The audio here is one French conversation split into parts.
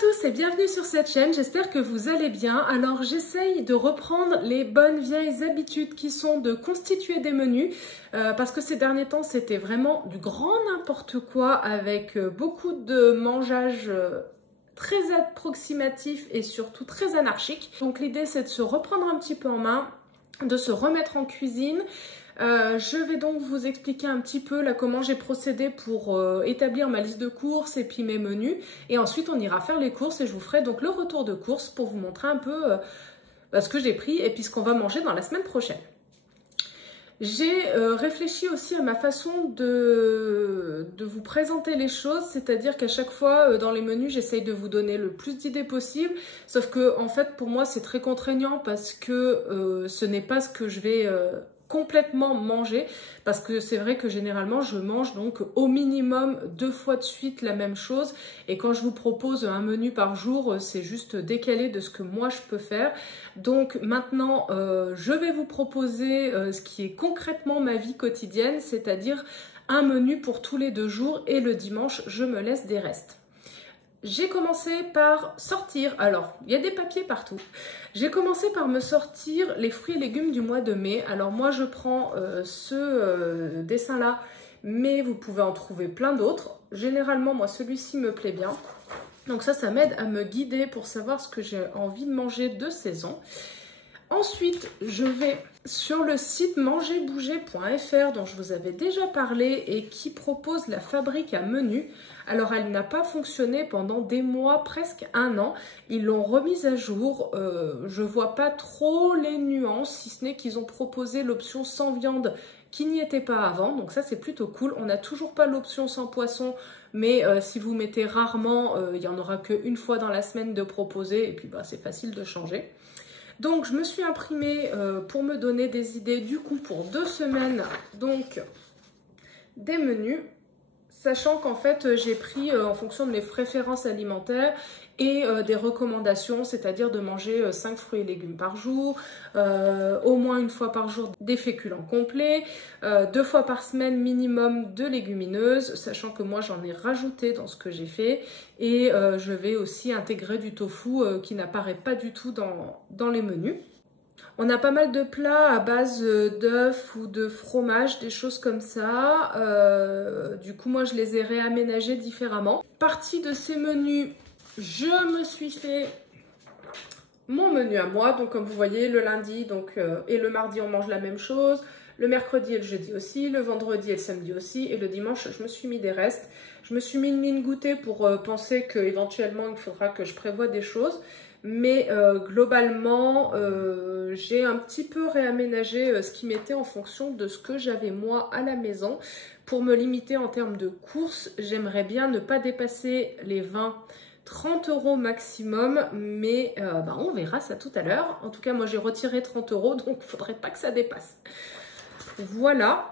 tous et bienvenue sur cette chaîne, j'espère que vous allez bien. Alors j'essaye de reprendre les bonnes vieilles habitudes qui sont de constituer des menus parce que ces derniers temps c'était vraiment du grand n'importe quoi avec beaucoup de mangeage très approximatif et surtout très anarchique. Donc l'idée c'est de se reprendre un petit peu en main, de se remettre en cuisine. Je vais donc vous expliquer un petit peu là comment j'ai procédé pour établir ma liste de courses et puis mes menus. Et ensuite on ira faire les courses et je vous ferai donc le retour de courses pour vous montrer un peu ce que j'ai pris et puis ce qu'on va manger dans la semaine prochaine. J'ai réfléchi aussi à ma façon de vous présenter les choses, c'est-à-dire qu'à chaque fois dans les menus, j'essaye de vous donner le plus d'idées possible, sauf que en fait pour moi c'est très contraignant parce que ce n'est pas ce que je vais complètement manger, parce que c'est vrai que généralement je mange donc au minimum 2 fois de suite la même chose, et quand je vous propose un menu par jour, c'est juste décalé de ce que moi je peux faire. Donc maintenant je vais vous proposer ce qui est concrètement ma vie quotidienne, c'est-à-dire un menu pour tous les 2 jours, et le dimanche je me laisse des restes. J'ai commencé par sortir, alors il y a des papiers partout, j'ai commencé par me sortir les fruits et légumes du mois de mai. Alors moi je prends ce dessin là, mais vous pouvez en trouver plein d'autres. Généralement moi celui-ci me plaît bien, donc ça m'aide à me guider pour savoir ce que j'ai envie de manger de saison. Ensuite, je vais sur le site mangerbouger.fr dont je vous avais déjà parlé et qui propose la fabrique à menu. Alors, elle n'a pas fonctionné pendant des mois, presque 1 an. Ils l'ont remise à jour. Je vois pas trop les nuances, si ce n'est qu'ils ont proposé l'option sans viande qui n'y était pas avant. Donc ça, c'est plutôt cool. On n'a toujours pas l'option sans poisson, mais si vous mettez rarement, il n'y en aura qu'une fois dans la semaine de proposer. Et puis, bah, c'est facile de changer. Donc je me suis imprimée pour me donner des idées du coup pour 2 semaines, donc des menus, sachant qu'en fait j'ai pris en fonction de mes préférences alimentaires et des recommandations, c'est-à-dire de manger 5 fruits et légumes par jour, au moins 1 fois par jour des féculents complets, 2 fois par semaine minimum de légumineuses, sachant que moi j'en ai rajouté dans ce que j'ai fait, et je vais aussi intégrer du tofu qui n'apparaît pas du tout dans les menus. On a pas mal de plats à base d'œufs ou de fromage, des choses comme ça. Du coup, moi, je les ai réaménagés différemment. Partie de ces menus, je me suis fait mon menu à moi. Donc, comme vous voyez, le lundi et le mardi, on mange la même chose. Le mercredi et le jeudi aussi. Le vendredi et le samedi aussi. Et le dimanche, je me suis mis des restes. Je me suis mis une mine goûter pour penser qu'éventuellement, il faudra que je prévoie des choses. Mais globalement, j'ai un petit peu réaménagé ce qui m'était en fonction de ce que j'avais moi à la maison. Pour me limiter en termes de courses, j'aimerais bien ne pas dépasser les 20-30 € maximum, mais on verra ça tout à l'heure. En tout cas, moi j'ai retiré 30 €, donc il ne faudrait pas que ça dépasse. Voilà.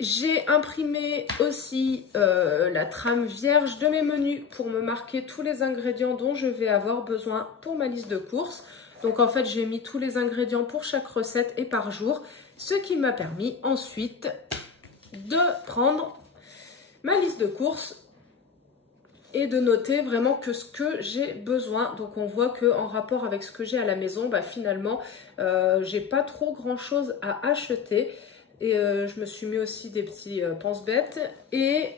J'ai imprimé aussi la trame vierge de mes menus pour me marquer tous les ingrédients dont je vais avoir besoin pour ma liste de courses. Donc en fait, j'ai mis tous les ingrédients pour chaque recette et par jour, ce qui m'a permis ensuite de prendre ma liste de courses et de noter vraiment que ce que j'ai besoin. Donc on voit qu'en rapport avec ce que j'ai à la maison, finalement, j'ai pas trop grand chose à acheter. Et je me suis mis aussi des petits pense-bêtes. Et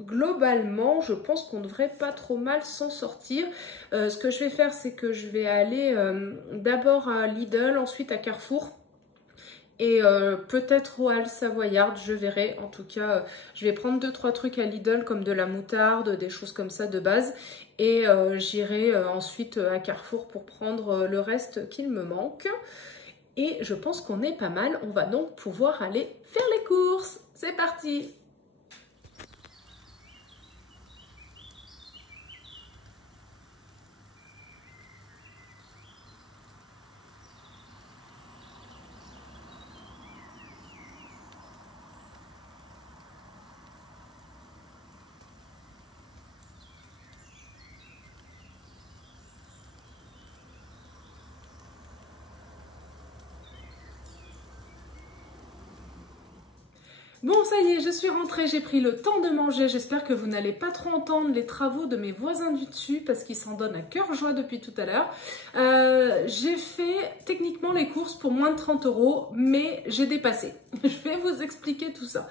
globalement, je pense qu'on devrait pas trop mal s'en sortir. Ce que je vais faire, c'est que je vais aller d'abord à Lidl, ensuite à Carrefour. Et peut-être au Halles Savoyard, je verrai. En tout cas, je vais prendre 2-3 trucs à Lidl comme de la moutarde, des choses comme ça de base. Et j'irai ensuite à Carrefour pour prendre le reste qu'il me manque. Et je pense qu'on est pas mal, on va donc pouvoir aller faire les courses. C'est parti! Bon, ça y est, je suis rentrée, j'ai pris le temps de manger. J'espère que vous n'allez pas trop entendre les travaux de mes voisins du dessus parce qu'ils s'en donnent à cœur joie depuis tout à l'heure. J'ai fait techniquement les courses pour moins de 30 €, mais j'ai dépassé. Je vais vous expliquer tout ça.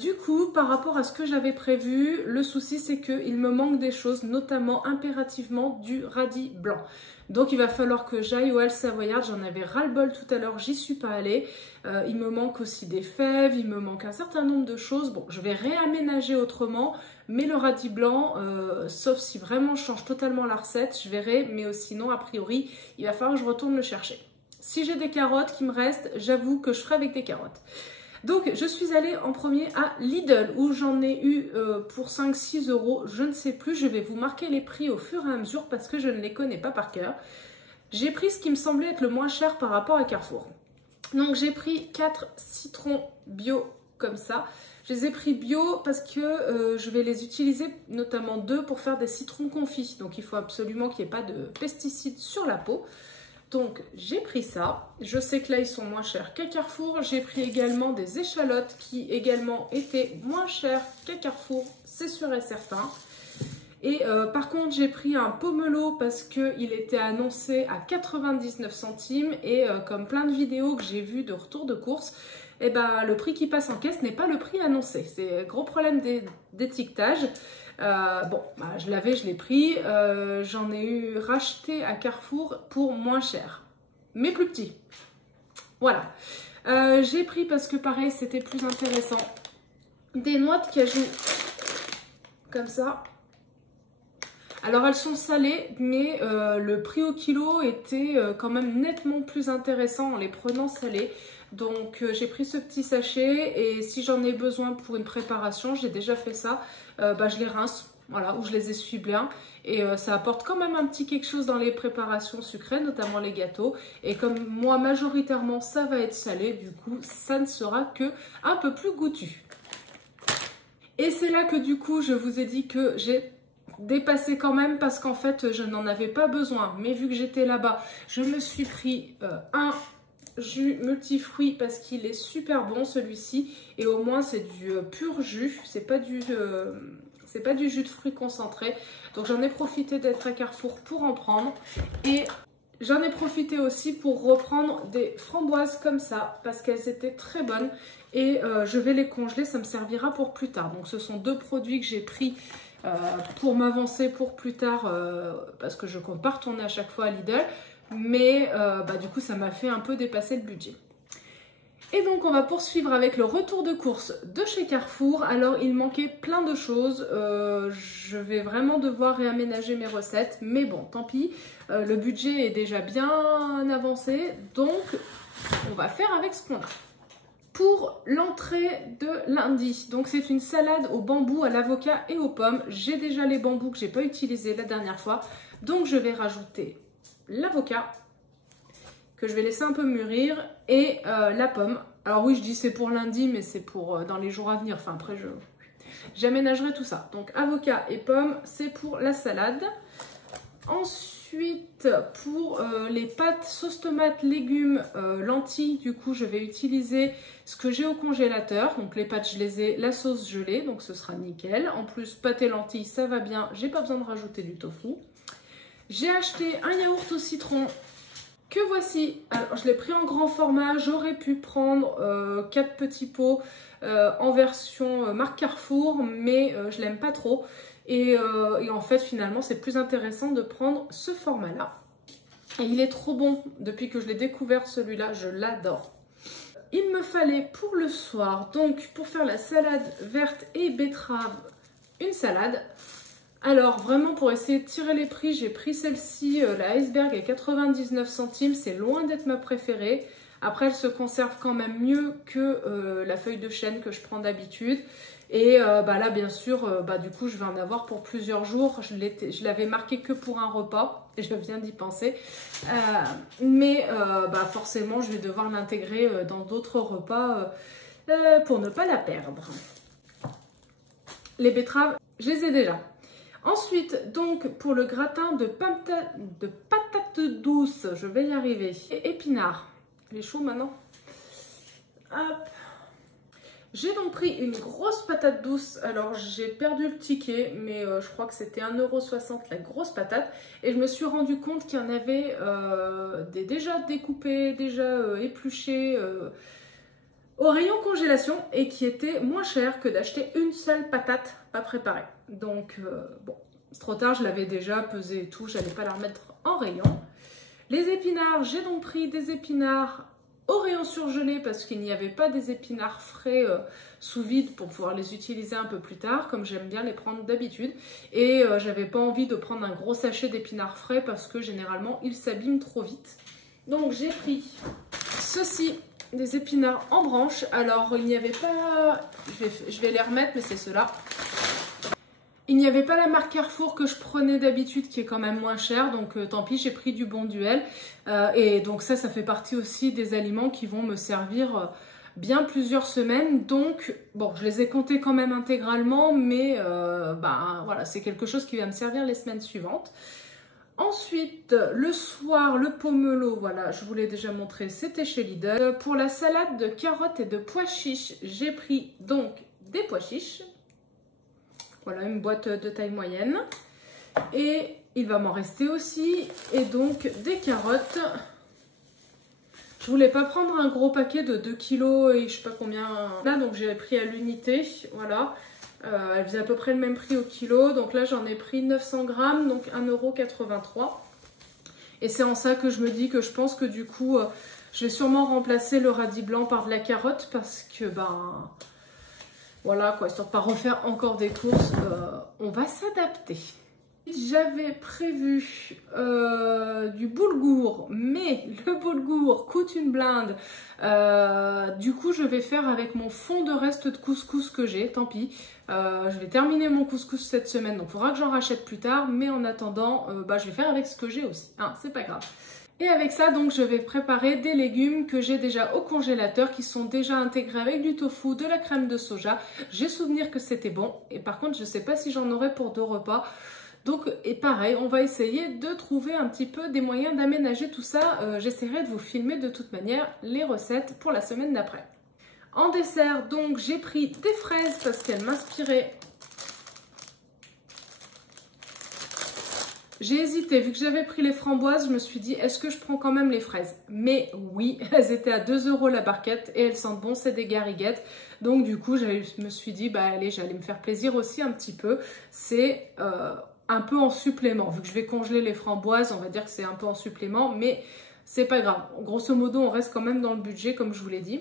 Du coup, par rapport à ce que j'avais prévu, le souci c'est qu'il me manque des choses, notamment impérativement du radis blanc. Donc il va falloir que j'aille au Halles Savoyard, j'en avais ras-le-bol tout à l'heure, j'y suis pas allée. Il me manque aussi des fèves, il me manque un certain nombre de choses. Bon, je vais réaménager autrement, mais le radis blanc, sauf si vraiment je change totalement la recette, je verrai, mais sinon, a priori, il va falloir que je retourne le chercher. Si j'ai des carottes qui me restent, j'avoue que je ferai avec des carottes. Donc, je suis allée en premier à Lidl, où j'en ai eu pour 5-6 €, je ne sais plus. Je vais vous marquer les prix au fur et à mesure parce que je ne les connais pas par cœur. J'ai pris ce qui me semblait être le moins cher par rapport à Carrefour. Donc, j'ai pris 4 citrons bio comme ça. Je les ai pris bio parce que je vais les utiliser, notamment 2 pour faire des citrons confits. Donc, il faut absolument qu'il n'y ait pas de pesticides sur la peau. Donc j'ai pris ça, je sais que là ils sont moins chers qu'à Carrefour. J'ai pris également des échalotes qui également étaient moins chères qu'à Carrefour, c'est sûr et certain. Et par contre j'ai pris un pomelo parce qu'il était annoncé à 99 centimes et comme plein de vidéos que j'ai vues de retour de course, eh ben, le prix qui passe en caisse n'est pas le prix annoncé. C'est un gros problème d'étiquetage. Bon, bah, je l'ai pris, j'en ai eu racheté à Carrefour pour moins cher, mais plus petit. Voilà. J'ai pris parce que pareil, c'était plus intéressant. Des noix de cajou, comme ça. Alors elles sont salées, mais le prix au kilo était quand même nettement plus intéressant en les prenant salées. Donc j'ai pris ce petit sachet et si j'en ai besoin pour une préparation, j'ai déjà fait ça, bah, je les rince, voilà, ou je les essuie bien. Et ça apporte quand même un petit quelque chose dans les préparations sucrées, notamment les gâteaux. Et comme moi majoritairement ça va être salé, du coup ça ne sera que un peu plus goûtu. Et c'est là que du coup je vous ai dit que j'ai dépassé quand même parce qu'en fait je n'en avais pas besoin. Mais vu que j'étais là-bas, je me suis pris un jus multifruits parce qu'il est super bon celui-ci et au moins c'est du pur jus, c'est pas du jus de fruits concentré. Donc j'en ai profité d'être à Carrefour pour en prendre et j'en ai profité aussi pour reprendre des framboises comme ça parce qu'elles étaient très bonnes et je vais les congeler, ça me servira pour plus tard. Donc ce sont 2 produits que j'ai pris pour m'avancer pour plus tard parce que je compte pas retourner à chaque fois à Lidl. Mais bah, du coup ça m'a fait un peu dépasser le budget. Et donc on va poursuivre avec le retour de course de chez Carrefour. Alors il manquait plein de choses, je vais vraiment devoir réaménager mes recettes, mais bon tant pis, le budget est déjà bien avancé, donc on va faire avec ce qu'on a. Pour l'entrée de lundi, donc c'est une salade au bambou, à l'avocat et aux pommes. J'ai déjà les bambous que j'ai pas utilisés la dernière fois, donc je vais rajouter l'avocat que je vais laisser un peu mûrir et la pomme. Alors oui, je dis c'est pour lundi, mais c'est pour dans les jours à venir. Enfin après, j'aménagerai tout ça. Donc avocat et pomme, c'est pour la salade. Ensuite, pour les pâtes sauce tomate, légumes, lentilles, du coup, je vais utiliser ce que j'ai au congélateur. Donc les pâtes, je les ai, la sauce, je l'ai, donc ce sera nickel. En plus, pâtes et lentilles, ça va bien. J'ai pas besoin de rajouter du tofu. J'ai acheté un yaourt au citron que voici. Alors, je l'ai pris en grand format. J'aurais pu prendre 4 petits pots en version marque Carrefour, mais je l'aime pas trop. Et en fait, finalement, c'est plus intéressant de prendre ce format-là. Et il est trop bon. Depuis que je l'ai découvert, celui-là, je l'adore. Il me fallait pour le soir, donc pour faire la salade verte et betterave, une salade. Alors vraiment pour essayer de tirer les prix, j'ai pris celle-ci, la Iceberg à 99 centimes, c'est loin d'être ma préférée. Après elle se conserve quand même mieux que la feuille de chêne que je prends d'habitude. Et bah là bien sûr, du coup je vais en avoir pour plusieurs jours. Je l'avais marqué que pour un repas, et je viens d'y penser. Mais forcément je vais devoir l'intégrer dans d'autres repas pour ne pas la perdre. Les betteraves, je les ai déjà. Ensuite, donc, pour le gratin de patates douces, je vais y arriver. Et épinards. Il est chaud maintenant. Hop. J'ai donc pris une grosse patate douce. Alors j'ai perdu le ticket, mais je crois que c'était 1,60 € la grosse patate. Et je me suis rendu compte qu'il y en avait des déjà découpés, déjà épluchés au rayon congélation et qui étaient moins chers que d'acheter une seule patate pas préparée. Donc bon, c'est trop tard, je l'avais déjà pesé et tout, j'allais pas la remettre en rayon. Les épinards, j'ai donc pris des épinards au rayon surgelé parce qu'il n'y avait pas des épinards frais sous vide pour pouvoir les utiliser un peu plus tard, comme j'aime bien les prendre d'habitude. Et j'avais pas envie de prendre un gros sachet d'épinards frais parce que généralement ils s'abîment trop vite. Donc j'ai pris ceci, des épinards en branche. Alors il n'y avait pas, je vais les remettre, mais c'est ceux-là. Il n'y avait pas la marque Carrefour que je prenais d'habitude qui est quand même moins chère, donc tant pis, j'ai pris du Bonduelle. Et donc ça fait partie aussi des aliments qui vont me servir bien plusieurs semaines. Donc bon, je les ai comptés quand même intégralement, mais voilà, c'est quelque chose qui va me servir les semaines suivantes. Ensuite, le soir, le pomelo, voilà, je vous l'ai déjà montré, c'était chez Lidl. Pour la salade de carottes et de pois chiches, j'ai pris donc des pois chiches. Voilà, une boîte de taille moyenne. Et il va m'en rester aussi. Et donc, des carottes. Je voulais pas prendre un gros paquet de 2 kg et je sais pas combien. Là, donc j'ai pris à l'unité. Voilà. Elle faisait à peu près le même prix au kilo. Donc là, j'en ai pris 900 grammes, donc 1,83 €. Et c'est en ça que je me dis que je pense que du coup, je vais sûrement remplacer le radis blanc par de la carotte parce que, voilà quoi, histoire de pas refaire encore des courses, on va s'adapter. J'avais prévu du boulgour, mais le boulgour coûte une blinde. Du coup, je vais faire avec mon fond de reste de couscous que j'ai, tant pis. Je vais terminer mon couscous cette semaine, donc il faudra que j'en rachète plus tard. Mais en attendant, je vais faire avec ce que j'ai aussi, hein, c'est pas grave. Et avec ça, donc, je vais préparer des légumes que j'ai déjà au congélateur, qui sont déjà intégrés avec du tofu, de la crème de soja. J'ai souvenir que c'était bon. Et par contre, je ne sais pas si j'en aurai pour 2 repas. Donc, et pareil, on va essayer de trouver un petit peu des moyens d'aménager tout ça. J'essaierai de vous filmer de toute manière les recettes pour la semaine d'après. En dessert, donc, j'ai pris des fraises parce qu'elles m'inspiraient. J'ai hésité, vu que j'avais pris les framboises, je me suis dit, est-ce que je prends quand même les fraises? Mais oui, elles étaient à 2 € la barquette et elles sentent bon, c'est des gariguettes. Donc du coup, je me suis dit, allez, j'allais me faire plaisir aussi un petit peu. C'est un peu en supplément. Vu que je vais congeler les framboises, on va dire que c'est un peu en supplément, mais c'est pas grave. Grosso modo, on reste quand même dans le budget, comme je vous l'ai dit.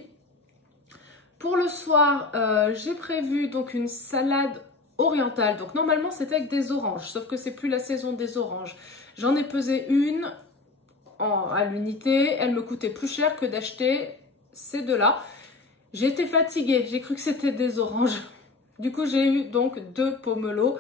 Pour le soir, j'ai prévu donc une salade orientale. Donc normalement c'était avec des oranges, sauf que c'est plus la saison des oranges. J'en ai pesé une à l'unité, elle me coûtait plus cher que d'acheter ces deux-là. J'ai été fatiguée, j'ai cru que c'était des oranges. Du coup j'ai eu donc 2 pomelos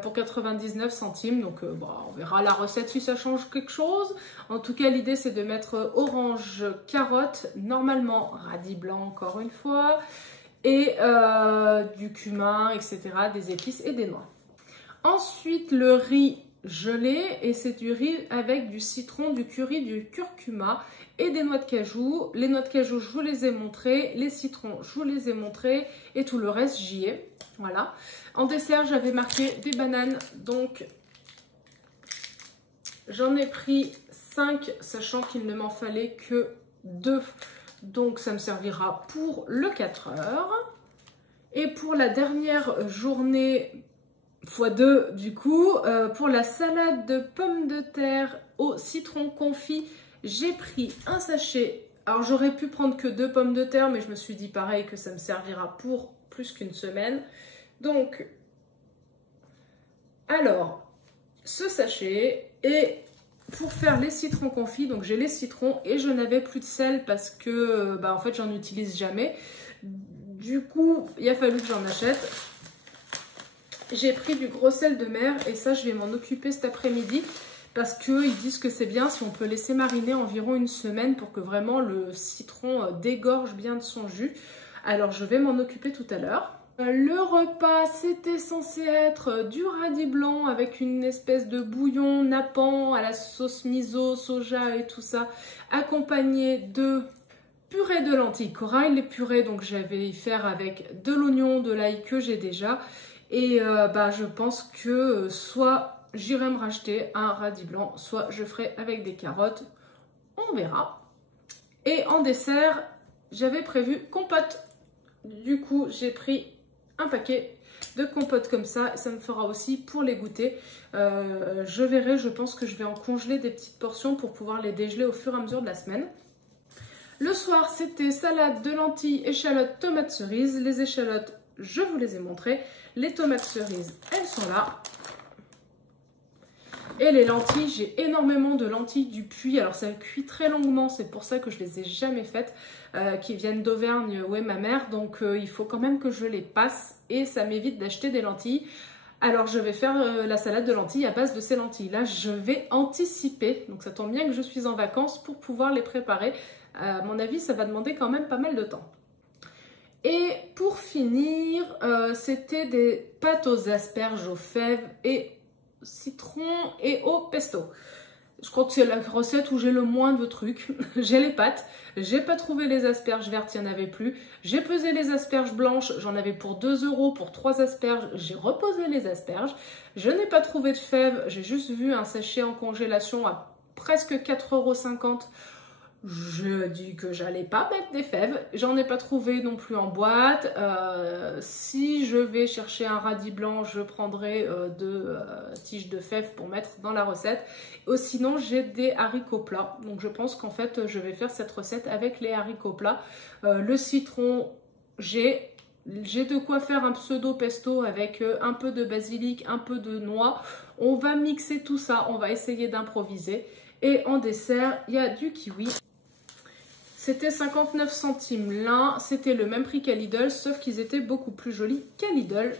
pour 99 centimes. Donc on verra la recette si ça change quelque chose. En tout cas l'idée c'est de mettre orange, carotte, normalement radis blanc encore une fois, et du cumin, etc., des épices et des noix. Ensuite, le riz gelé, et c'est du riz avec du citron, du curry, du curcuma et des noix de cajou. Les noix de cajou, je vous les ai montrées, les citrons, je vous les ai montrés, et tout le reste, j'y ai. Voilà. En dessert, j'avais marqué des bananes, donc j'en ai pris 5, sachant qu'il ne m'en fallait que 2. Donc ça me servira pour le 4 heures. Et pour la dernière journée x2 du coup, pour la salade de pommes de terre au citron confit, j'ai pris un sachet. Alors j'aurais pu prendre que 2 pommes de terre, mais je me suis dit pareil que ça me servira pour plus qu'une semaine. Donc, alors, ce sachet est pour faire les citrons confits. Donc j'ai les citrons et je n'avais plus de sel parce que en fait j'en utilise jamais. Du coup il a fallu que j'en achète. J'ai pris du gros sel de mer et ça je vais m'en occuper cet après-midi parce qu'ils disent que c'est bien si on peut laisser mariner environ une semaine pour que vraiment le citron dégorge bien de son jus. Alors je vais m'en occuper tout à l'heure. Le repas, c'était censé être du radis blanc avec une espèce de bouillon nappant à la sauce miso, soja et tout ça, accompagné de purée de lentilles corail. Les purées, donc je vais y faire avec de l'oignon, de l'ail que j'ai déjà. Et je pense que soit j'irai me racheter un radis blanc, soit je ferai avec des carottes. On verra. Et en dessert, j'avais prévu compote. Du coup, j'ai pris un paquet de compote comme ça. Ça me fera aussi pour les goûter. Je verrai, je pense que je vais en congeler des petites portions pour pouvoir les dégeler au fur et à mesure de la semaine. Le soir, c'était salade de lentilles, échalotes, tomates cerises. Les échalotes, je vous les ai montrées. Les tomates cerises, elles sont là. Et les lentilles, j'ai énormément de lentilles du Puy. Alors ça cuit très longuement, c'est pour ça que je les ai jamais faites, qui viennent d'Auvergne où est ma mère. Donc il faut quand même que je les passe et ça m'évite d'acheter des lentilles. Alors je vais faire la salade de lentilles à base de ces lentilles-là. Je vais anticiper, donc ça tombe bien que je suis en vacances pour pouvoir les préparer. À mon avis, ça va demander quand même pas mal de temps. Et pour finir, c'était des pâtes aux asperges, aux fèves et citron et au pesto. Je crois que c'est la recette où j'ai le moins de trucs. J'ai les pâtes, j'ai pas trouvé les asperges vertes, il n'y en avait plus. J'ai pesé les asperges blanches, j'en avais pour 2 € pour 3 asperges. J'ai reposé les asperges. Je n'ai pas trouvé de fèves, j'ai juste vu un sachet en congélation à presque 4,50 €. Je dis que j'allais pas mettre des fèves. J'en ai pas trouvé non plus en boîte. Si je vais chercher un radis blanc, je prendrai 2 tiges de fèves pour mettre dans la recette. Sinon, j'ai des haricots plats. Donc, je pense qu'en fait, je vais faire cette recette avec les haricots plats. Le citron, j'ai de quoi faire un pseudo pesto avec un peu de basilic, un peu de noix. On va mixer tout ça. On va essayer d'improviser. Et en dessert, il y a du kiwi. C'était 59 centimes l'un, c'était le même prix qu'à Lidl, sauf qu'ils étaient beaucoup plus jolis qu'à Lidl.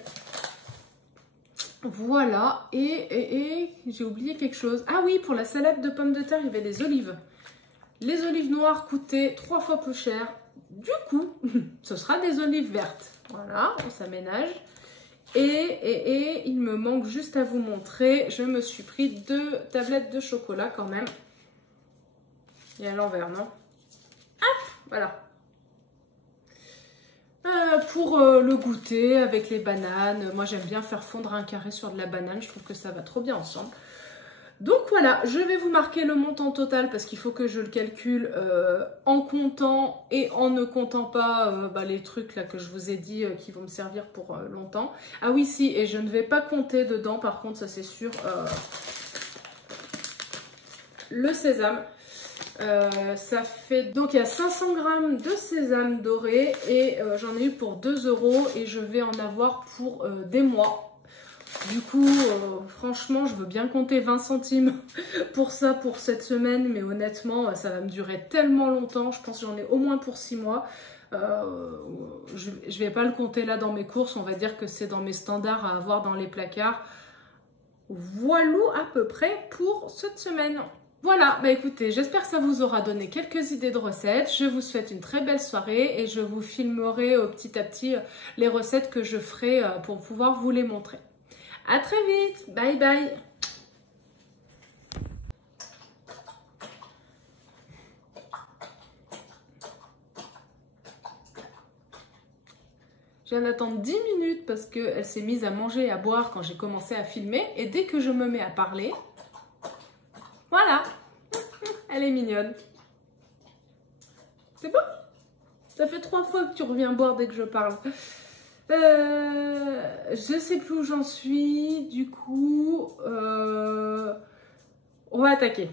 Voilà, et j'ai oublié quelque chose. Ah oui, pour la salade de pommes de terre, il y avait les olives. Les olives noires coûtaient 3 fois plus cher. Du coup, ce sera des olives vertes. Voilà, on s'aménage. Et il me manque juste à vous montrer, je me suis pris 2 tablettes de chocolat quand même. Et à l'envers, non ? Hop, voilà. Pour le goûter avec les bananes. Moi, j'aime bien faire fondre un carré sur de la banane. Je trouve que ça va trop bien ensemble. Donc voilà, je vais vous marquer le montant total parce qu'il faut que je le calcule en comptant et en ne comptant pas les trucs là que je vous ai dit qui vont me servir pour longtemps. Ah oui, si, et je ne vais pas compter dedans, par contre, ça c'est sûr, le sésame. Ça fait donc il y a 500 g de sésame doré et j'en ai eu pour 2 € et je vais en avoir pour des mois. Du coup, franchement, je veux bien compter 20 centimes pour ça, pour cette semaine, mais honnêtement, ça va me durer tellement longtemps. Je pense que j'en ai au moins pour 6 mois. Je vais pas le compter là dans mes courses, on va dire que c'est dans mes standards à avoir dans les placards. Voilà à peu près pour cette semaine. Voilà, bah écoutez, j'espère que ça vous aura donné quelques idées de recettes. Je vous souhaite une très belle soirée et je vous filmerai petit à petit les recettes que je ferai pour pouvoir vous les montrer. À très vite, bye bye. Je viens d'attendre 10 minutes parce qu'elle s'est mise à manger et à boire quand j'ai commencé à filmer. Et dès que je me mets à parler, voilà, elle est mignonne. C'est bon? Ça fait 3 fois que tu reviens boire dès que je parle. Je sais plus où j'en suis. Du coup, on va attaquer.